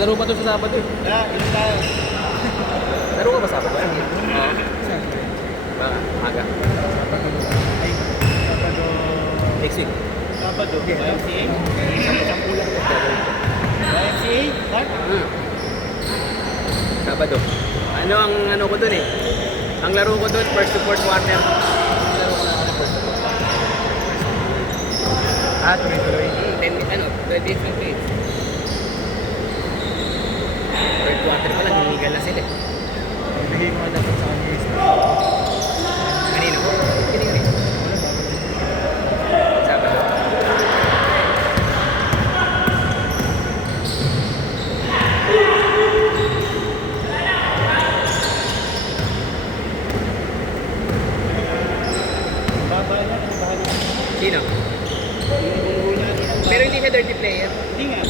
Nalaro pa to sa Sabado eh. Ilan tayo? Laro ka ba Sabado? Oo. Baka, aga. Ay, Sabado. Next week. Sabado. YMCA? Isang kulang ko. YMCA? Start? Sabado. Ano ang ano ko dun eh? Ang laro ko dun, first to fourth quarter. Laro ko na ako ng first to fourth. Tuloy-tuloy. 12 days na days. Third quarter pa lang, hinigal na sila. Bigay mo nga dapat sa kanya is. Kanino ko? Kanino rin. Sabado. Baba na, bahala na. Sino? Pero hindi siya dirty player. Hindi nga.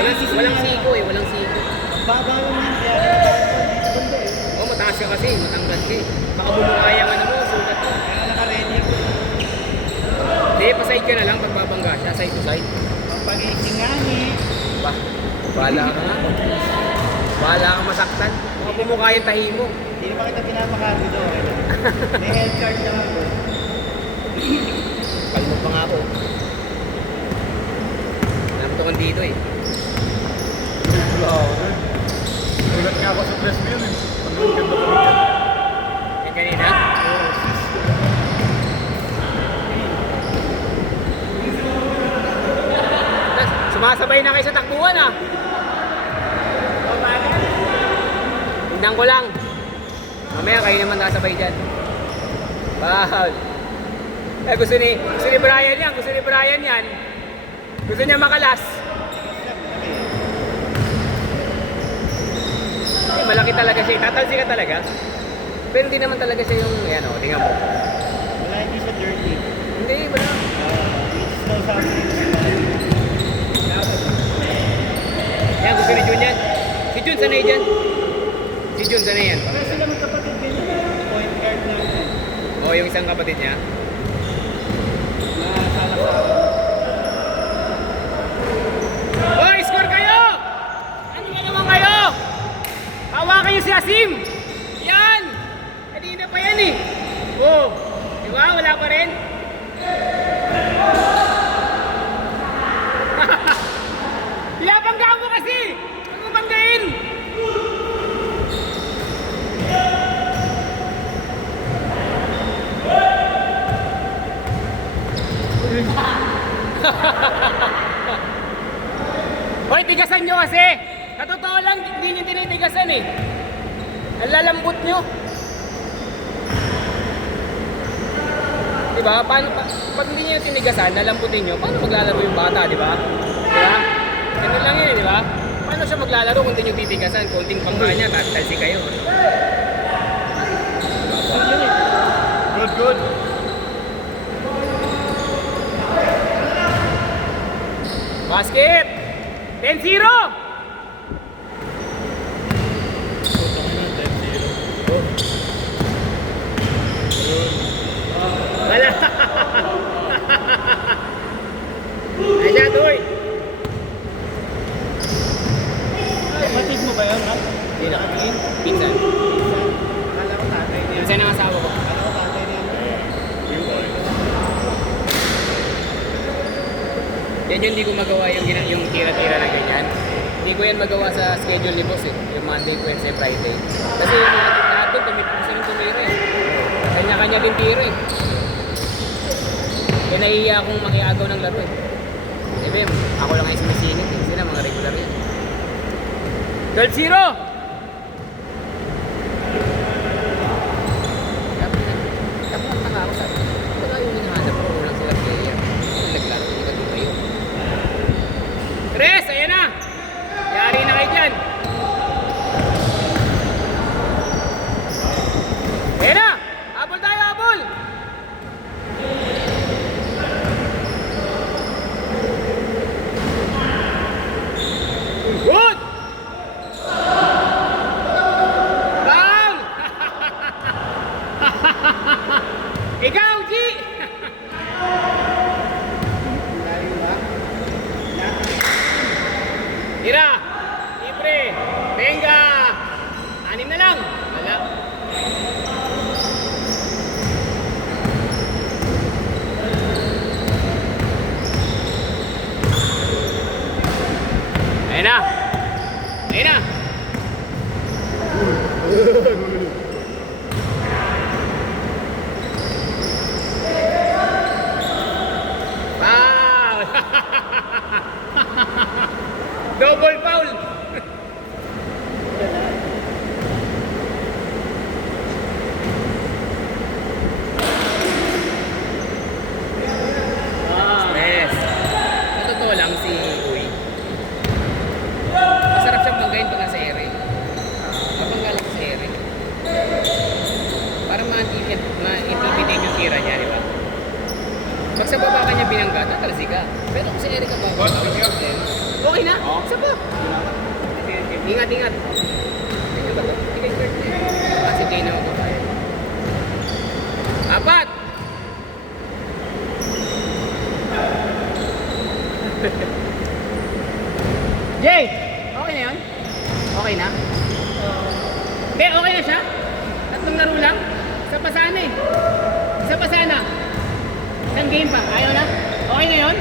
Walang siko eh, walang siko. Ang baba lang yan. Kaya dito banda eh. Oh, mataas ka kasi, matanggal ka eh. Baka bumukaya ang ano mo, sulat mo. Kaya naka-ready ako. Hindi, pa-side ka na lang pagbabangga siya, side to side. Ang pag-iising nga ni. Ba, bahala ka nga. Bahala ka masaktan. Baka bumukaya yung tahi mo. Hindi naman kita pinapakado doon. May health card na ako. Kalmo pa nga ako. Namutukan dito eh. Ulat nga ako sa press mo yun eh. Ang ganda pa rin. Yan kanina. Sumasabay na kayo sa takbuhan ah. Tingnan ko lang. Mamaya kayo naman nakasabay dyan. Bahal. Eh, gusto ni Brian yan. Gusto ni Brian yan. Gusto niya makalas. Eh, malaki talaga siya. Tatalsi ka talaga. Pero hindi naman talaga siya yung, ayan o, tingnan mo. Wala, hindi siya dirty. Hindi, wala. It's no something. Yan, gusto ni Jun yan. Si Jun, sanay dyan. Si Jun, sanay yan. Pero sila magkapatid din yun. Point guard lang yan. O, yung isang kapatid niya. Nasala-sala. Hoy, score kayo! Ano na naman kayo? Hawakan niyo si Asim! Yan! Kanina pa yan eh. Oh, di ba? Wala pa rin. Pinapanggaan mo kasi! Huwag mo banggain! Hoy, tigasan nyo kasi! Sa totoo lang, hindi nyo tinitigasan eh. Ang lalambot nyo. Diba? Paano, pag hindi nyo tinigasan, lalambutin nyo, paano maglalaro yung bata, diba? Diba? Ganun lang yun, diba? Paano siya maglalaro kung hindi nyo titigasan? Konting pangga niya, tatalsi kayo. Good, good. Basket! 10-0! Wala! Ayan, Toy! Kapatid mo ba yun, ha? Hindi na. Pinsan. Kala ko tatay niya. Pinsan ng asawa ko. Kala ko tatay niya. Yan yung hindi ko magawa yung tira-tira na ganyan. Hindi ko yan magawa sa schedule ni boss eh. Yung Monday, Wednesday, Friday. Kasi yung lahat doon, gusto nyung tumira eh. Kanya-kanya din tira eh. Kaya nahihiya akong makiagaw ng laro eh. Eh, ako lang ay sumisingit eh. Sila mga regular yan. 12-0! Dapat na nga ako sa... Wala yung hinahanap ko. Walang sila player. Naglaro, hindi ka tumayo. Tres, ayan na! Yari na kayo dyan! Ayan na! Habol tayo, habol! Good! Bang! Ikaw, G! Tira! Libre! na. Ayun na. Foul! Double foul! Stress. Sa totoo lang si Uy. Masarap siyang banggain pag nasa ere. Mabangga lang sa ere. Para ma-intimidate yung tira niya, di ba? Pag sa baba ka niya binangga, tatalasi ka. Pero kung sa ere ka ba? Okay na? Isa pa. Ingat, ingat. Kasi kayo na ako tayo. Apat! Jay! Okay na yun? Okay na? Hindi, okay na siya? Tatlong laro lang? Isa pa sana eh. Isa pa sana. Isang game pa. Ayaw na? Okay na yun?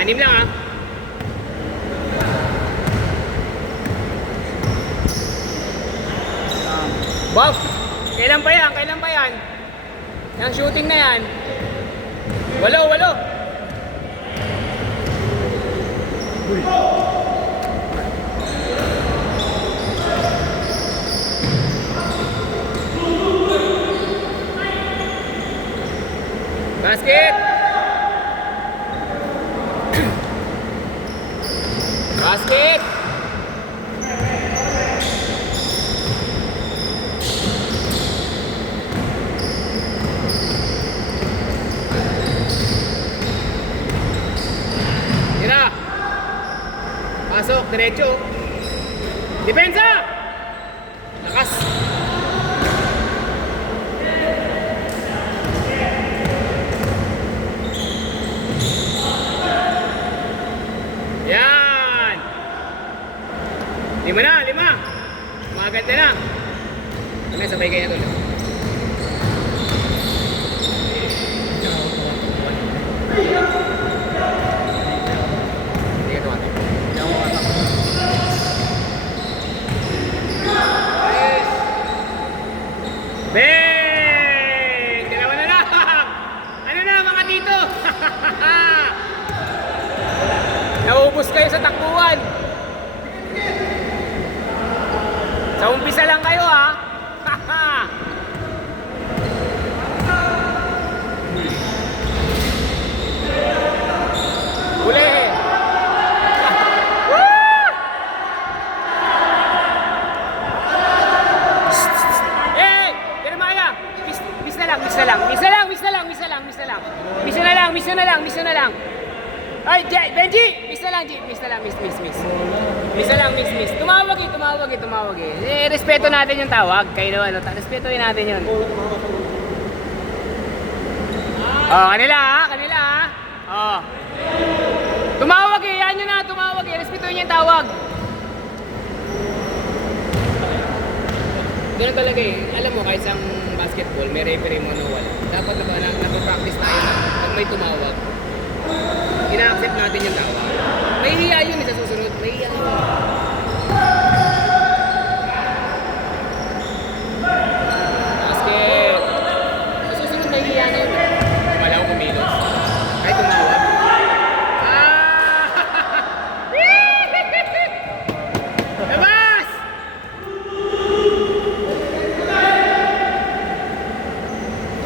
Anim lang ah. Bob, kailan pa yan? Kailan pa yan? Yung shooting na yan. Walo. Basket! Basket! Tira! Pasok, diretso. Depensa! Lakas! Yan! 5 na, 5! Maganda na! Kami, sabay kayo tuloy. Hindi ka tumatay. Bang! Dalawa na lang! Ano na mga tito? Naubos kayo sa takbuhan. Sa umpisa lang kayo ha. Uli. Eh, Jeremiah. Miss na lang. Ay, Benji! Miss na lang. Tumawag eh. Respeto natin yung tawag. Kayo ano, respetuhin natin yun. Oh, kanila ha. Oh. Tumawag eh, yan yun na, tumawag eh. Respetuhin niyo yung tawag. Doon talaga eh. Alam mo, kahit sa basketball, may referee mo na wala. Dapat napapractice tayo na pag may tumawag, ina-accept natin yung tawag. May hiya yun sa susunod. May hiya yun. Basket! Sa susunod may hiya na yun. Wala ko kumilos. Kahit tumawag. Labas!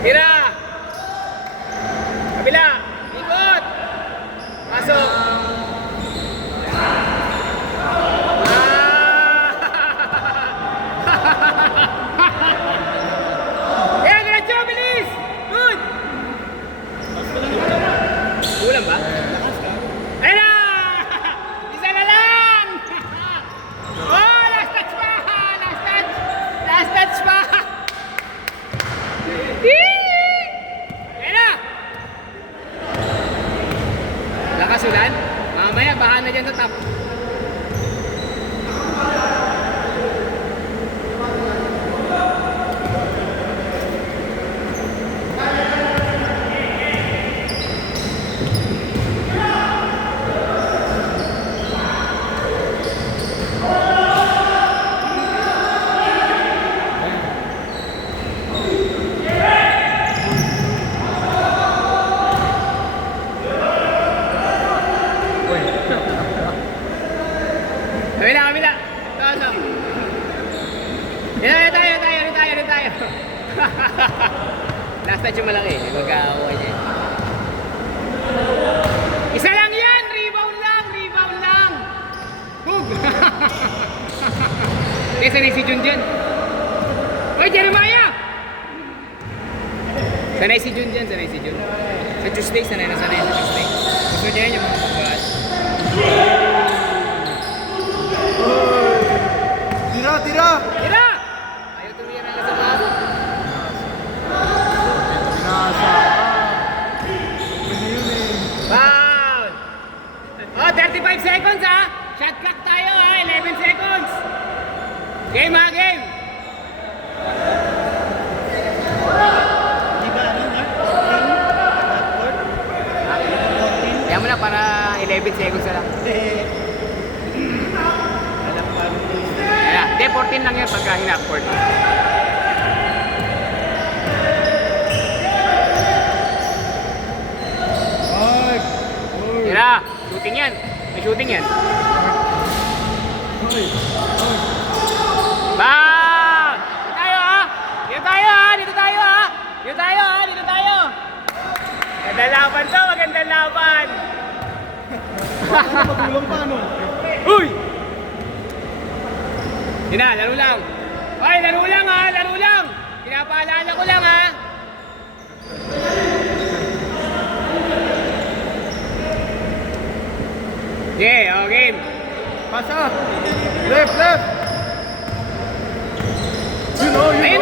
Tira! Kabila! Ikot! Pasok! Yan! Diretso! Bilis! Good! Kulang ba? Ayun na! Isa na lang! Oh! Last touch pa! Last touch pa! Ayun na! Lakas ulan? Mamaya baha na tayo. Last touch yung malaki. Magkakakuha niya. Isa lang yan! Rebound lang! Rebound lang! Hug! Eh, sanay si Jun dyan. Oy, Jeremiah! Sanay si Jun dyan, sanay si Jun. Sa Tuesday, sanay na sanay sa Tuesday. Gusto niya yan yung mga pagbahat. Tira, tira! Tira! Ayaw tumira lang sa mga. Pinasa. Pwede yun eh. Foul! Oh, 35 seconds ha! Shot clock tayo ha! 11 seconds! Game ha, game! Di ba ano na? Kaya mo na para 11 seconds na lang. Ayan, hindi, 14 lang yan pagka hinapcord. Ay! Tira! Shooting yan! May shooting yan. Bang! Dito tayo ha! Dito tayo ha! Dito tayo ha! Dito tayo ha! Dito tayo! Magandang laban to! Magandang laban! Matulong pa ano? Uy! Yun na, laro lang. Ay, laro lang ha, laro lang. Pinapaalala ko lang ha. Yeah, oh, game. Pasa! Left, left! Yun o, yun!